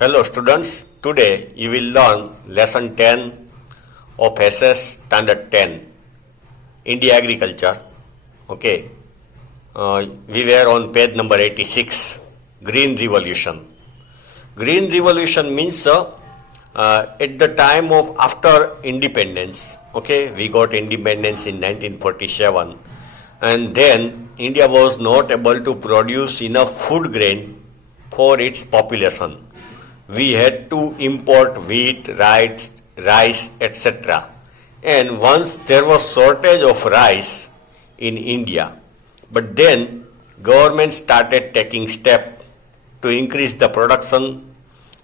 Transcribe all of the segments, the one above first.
Hello students, today you will learn lesson 10 of SS Standard 10, India Agriculture. Okay, we were on page number 86, Green Revolution. Green Revolution means at the time of after independence, okay, we got independence in 1947 and then India was not able to produce enough food grain for its population. We had to import wheat, rice, etc. And once there was shortage of rice in India, but then government started taking steps to increase the production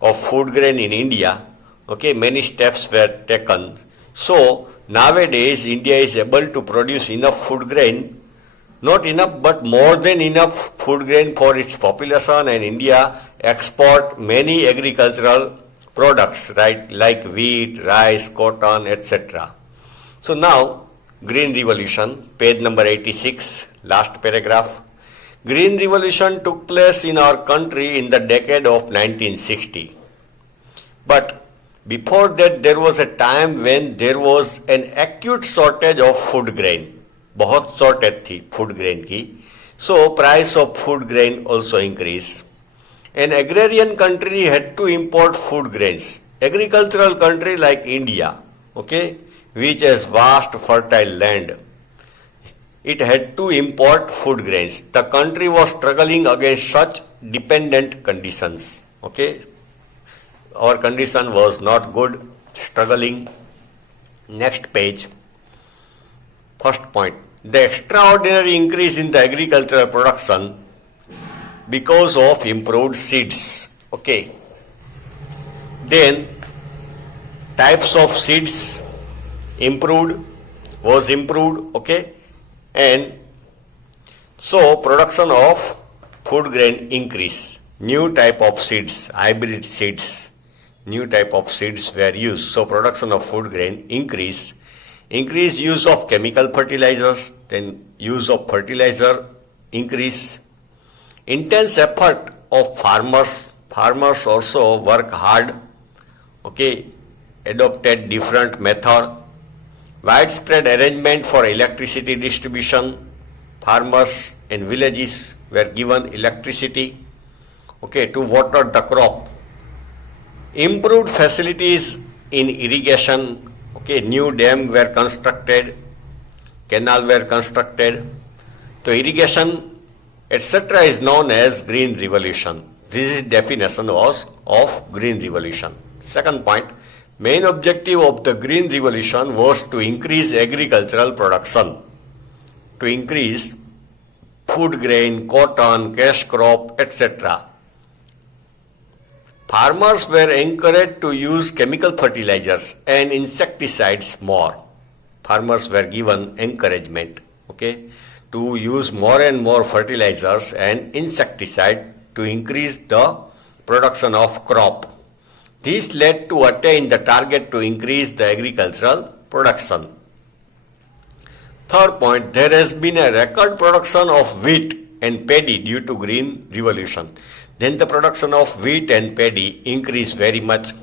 of food grain in India. Okay, many steps were taken. So nowadays India is able to produce enough food grain, not enough but more than enough food grain for its population, and India export many agricultural products, right, like wheat, rice, cotton, etc. So now Green Revolution, page number 86, last paragraph. Green Revolution took place in our country in the decade of 1960. But before that there was a time when there was an acute shortage of food grain. बहुत shortage थी food grain की, so price of food grain also increase. An agrarian country had to import food grains. Agricultural country like India, okay, which has vast fertile land, it had to import food grains. The country was struggling against such dependent conditions. Okay, our condition was not good, struggling. Next page. First point, the extraordinary increase in the agricultural production because of improved seeds. Okay. Then types of seeds was improved. Okay. And so production of food grain increase. New type of seeds, hybrid seeds, new type of seeds were used. So production of food grain increase. Increase use of chemical fertilizers, then use of fertilizer increase. Intense effort of farmers also work hard, okay, adopted different method. Widespread arrangement for electricity distribution. Farmers in villages were given electricity, okay, to water the crop. Improved facilities in irrigation. Okay, new dam were constructed, canal were constructed. So irrigation, etc. is known as Green Revolution. This is definition of Green Revolution. Second point, main objective of the Green Revolution was to increase agricultural production, to increase food grain, cotton, cash crop, etc. Farmers were encouraged to use chemical fertilizers and insecticides more. Farmers were given encouragement, okay, to use more and more fertilizers and insecticide to increase the production of crop. This led to attain the target to increase the agricultural production. Third point, there has been a record production of wheat and paddy due to Green Revolution. Then the production of wheat and paddy increased very much.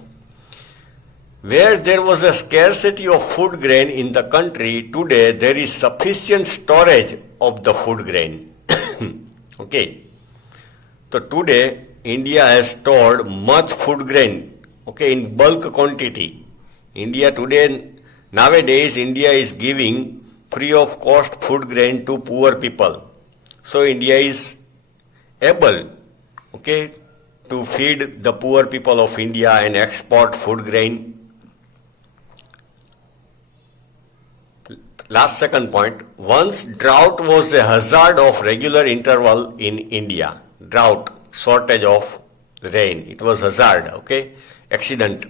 Where there was a scarcity of food grain in the country, today there is sufficient storage of the food grain. Okay. So today India has stored much food grain, okay, in bulk quantity. Nowadays India is giving free of cost food grain to poor people. So India is able, okay, to feed the poor people of India and export food grain. Last second point, once drought was a hazard of regular interval in India. Drought, shortage of rain, it was hazard, okay, accident.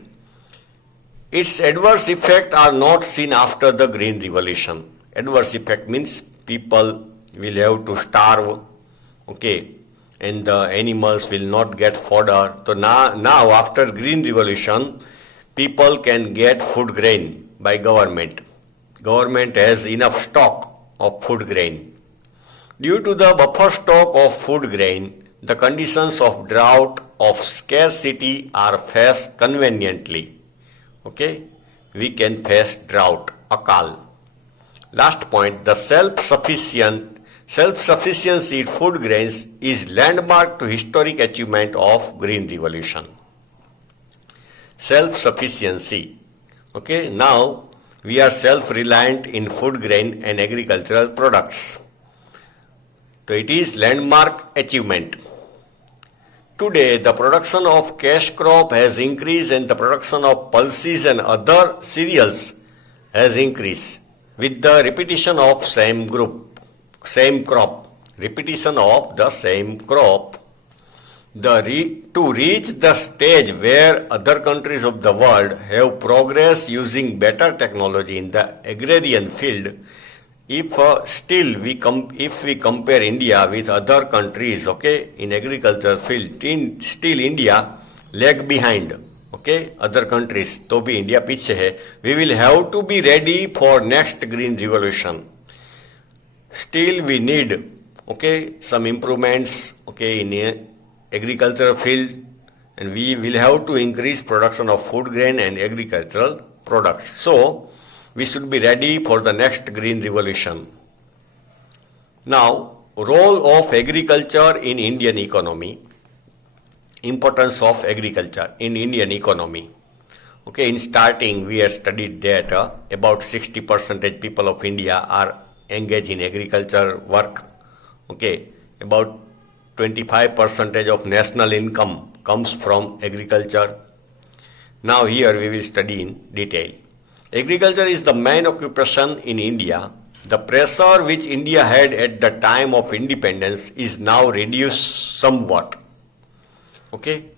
Its adverse effects are not seen after the Green Revolution. Adverse effect means people will have to starve, okay, and the animals will not get fodder. So now after Green Revolution, people can get food grain by government. Government has enough stock of food grain. Due to the buffer stock of food grain, the conditions of drought, of scarcity are faced conveniently. Okay, we can face drought, akal. Last point, the self-sufficiency in food grains is landmark to historic achievement of Green Revolution. Self-sufficiency. Okay, now we are self-reliant in food grain and agricultural products. So it is landmark achievement. Today, the production of cash crop has increased and the production of pulses and other cereals has increased with the repetition of same crop, repetition of the same crop. To reach the stage where other countries of the world have progressed using better technology in the agrarian field, if we compare India with other countries, okay, in agriculture field, still India lag behind, okay, other countries, तो भी India पीछे है. We will have to be ready for next green revolution. Still we need, okay, some improvements, okay, in agricultural field, and we will have to increase production of food grain and agricultural products. So we should be ready for the next green revolution. Now, role of agriculture in Indian economy, importance of agriculture in Indian economy. Okay, in starting we have studied that about 60% people of India are engaged in agriculture work. Okay, about 25% of national income comes from agriculture. Now here we will study in detail. Agriculture is the main occupation in India. The pressure which India had at the time of independence is now reduced somewhat. Okay,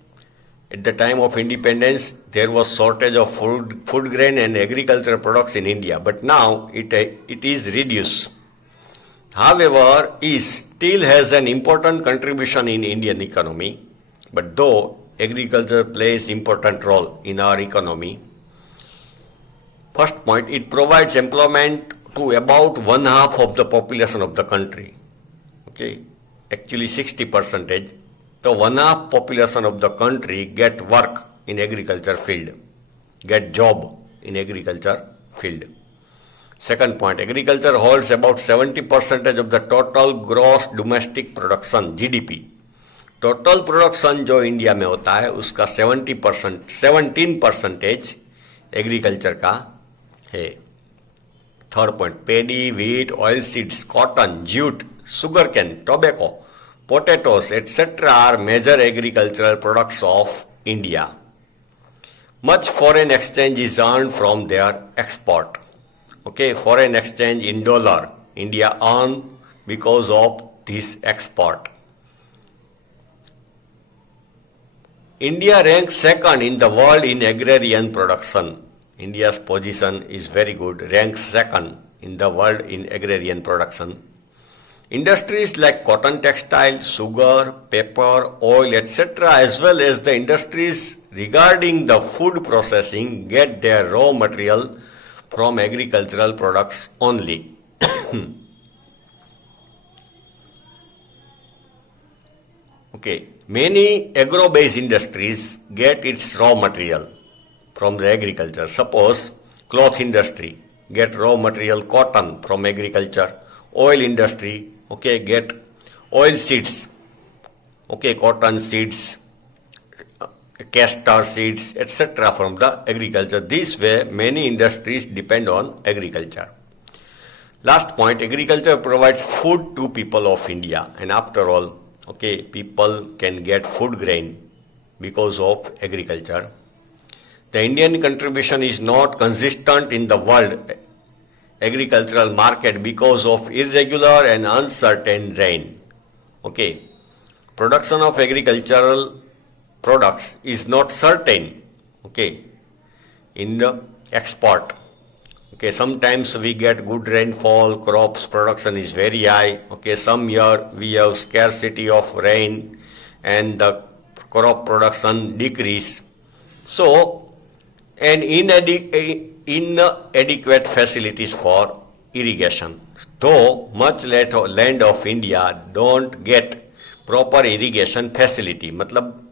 at the time of independence there was shortage of food grain and agricultural products in India, but now it is reduced. However, it still has an important contribution in Indian economy, but though agriculture plays important role in our economy. First point, it provides employment to about 1/2 of the population of the country. Okay, actually 60%. The 1/2 population of the country get work in agriculture field, get job in agriculture field. Second point, agriculture holds about 70% of the total gross domestic production, GDP. Total production जो India में होता है उसका 17% agriculture का है. Third point, pedi, wheat, oil seeds, cotton, jute, sugar cane, tobacco, potatoes, etc. are major agricultural products of India. Much foreign exchange is earned from their export. Okay, foreign exchange in dollar, India earn because of this export. India ranks second in the world in agrarian production. India's position is very good, ranks second in the world in agrarian production. Industries like cotton textile, sugar, paper, oil, etc., as well as the industries regarding the food processing get their raw material from agricultural products only. Okay, many agro-based industries get its raw material from the agriculture. Suppose cloth industry get raw material cotton from agriculture, oil industry, okay, get oil seeds, okay, cotton seeds, castor seeds, etc. from the agriculture. This way, many industries depend on agriculture. Last point, agriculture provides food to people of India, and after all, okay, people can get food grain because of agriculture. The Indian contribution is not consistent in the world agricultural market because of irregular and uncertain rain. Okay, production of agricultural products is not certain, okay, in the export. Okay, sometimes we get good rainfall, crops production is very high. Okay, some year we have scarcity of rain and the crop production decrease. So, and inadequate facilities for irrigation. Though much land of India don't get proper irrigation facility. मतलब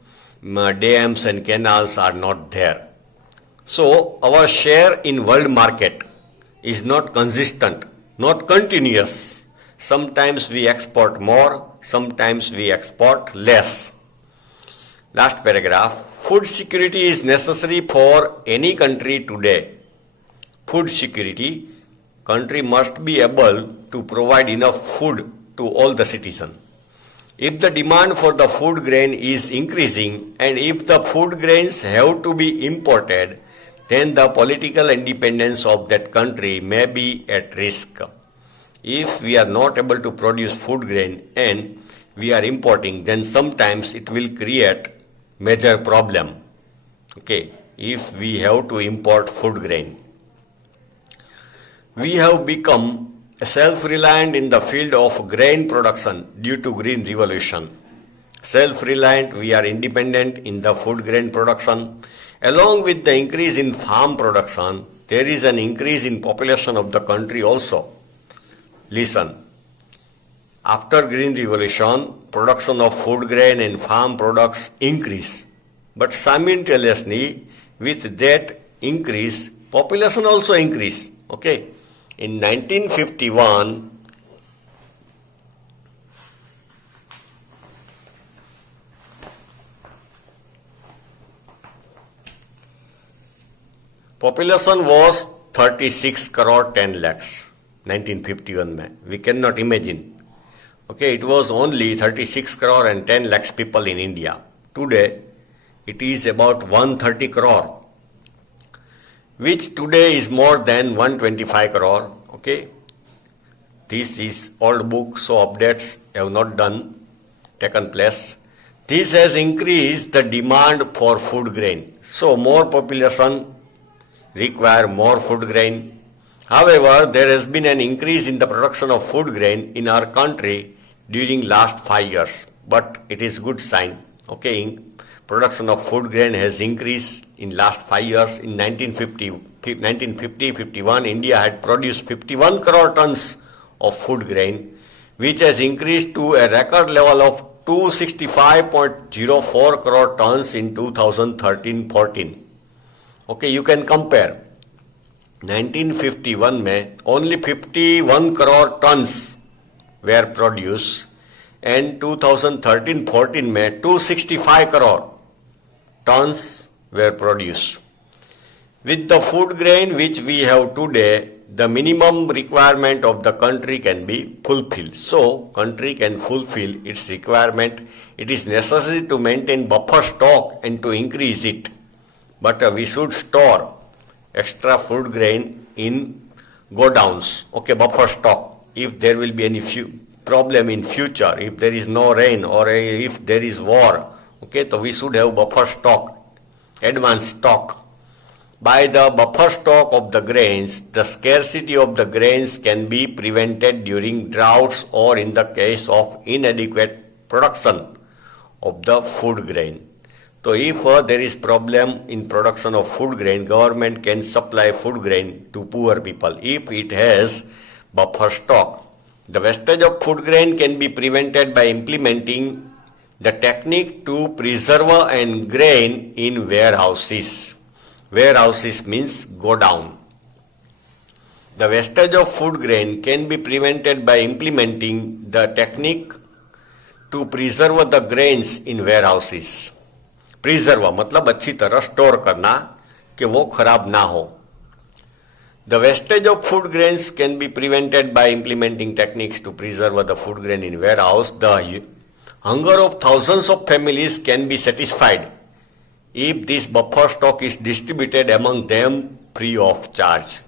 dams and canals are not there. So our share in world market is not consistent, not continuous. Sometimes we export more, sometimes we export less. Last paragraph. Food security is necessary for any country today. Food security, country must be able to provide enough food to all the citizens. If the demand for the food grain is increasing and if the food grains have to be imported, then the political independence of that country may be at risk. If we are not able to produce food grain and we are importing, then sometimes it will create major problem. Okay, if we have to import food grain. We have become self-reliant in the field of grain production due to Green Revolution. Self-reliant, we are independent in the food grain production. Along with the increase in farm production, there is an increase in population of the country also. Listen, after Green Revolution, production of food grain and farm products increase. But simultaneously, with that increase, population also increase. Okay. In 1951, population was 36 crore 10 lakhs. 1951 में. We cannot imagine. Okay, it was only 36 crore and 10 lakhs people in India. Today, it is about 130 crore. Which today is more than 125 crore. Okay, this is old book, so updates have not taken place. This has increased the demand for food grain. So more population require more food grain. However, there has been an increase in the production of food grain in our country during last 5 years. But it is good sign. Okay, production of food grain has increased in last 5 years. In 1950-51, India had produced 51 crore tons of food grain, which has increased to a record level of 265.04 crore tons in 2013-14. Okay, you can compare. 1951 में only 51 crore tons were produced and 2013-14 में 265 crore tons were produced. With the food grain which we have today, the minimum requirement of the country can be fulfilled. So, country can fulfill its requirement. It is necessary to maintain buffer stock and to increase it. But we should store extra food grain in godowns. Okay, buffer stock. If there will be any problem in future, if there is no rain or if there is war, okay, so we should have buffer stock, advanced stock. By the buffer stock of the grains, the scarcity of the grains can be prevented during droughts or in the case of inadequate production of the food grain. So if there is problem in production of food grain, government can supply food grain to poor people if it has buffer stock. The wastage of food grain can be prevented by implementing the technique to preserve and grain in warehouses. Warehouses means go down. The wastage of food grain can be prevented by implementing the technique to preserve the grains in warehouses. Preserve मतलब अच्छी तरह store करना कि वो खराब ना हो. The wastage of food grains can be prevented by implementing techniques to preserve the food grain in warehouse. The hunger of thousands of families can be satisfied if this buffer stock is distributed among them free of charge.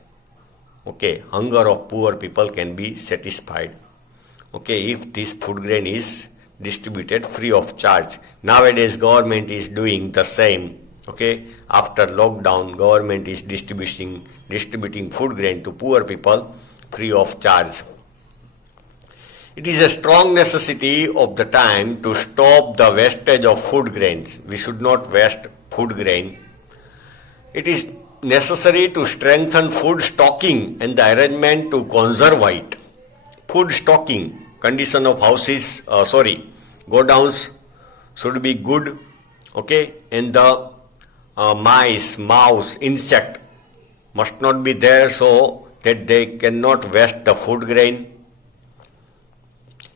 Okay, hunger of poor people can be satisfied. Okay, if this food grain is distributed free of charge. Nowadays, government is doing the same. Okay, after lockdown, government is distributing food grain to poor people free of charge. It is a strong necessity of the time to stop the wastage of food grains. We should not waste food grain. It is necessary to strengthen food stocking and the arrangement to conserve it. Food stocking, condition of houses, godowns should be good, okay, and the mice, mouse, insect must not be there so that they cannot waste the food grain.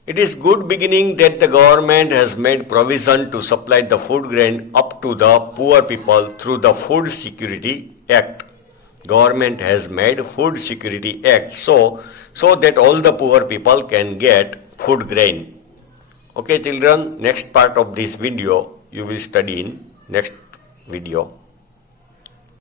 It is good beginning that the government has made provision to supply the food grain up to the poor people through the Food Security Act. Government has made Food Security Act so that all the poor people can get food grain. Okay children, next part of this video you will study in next video.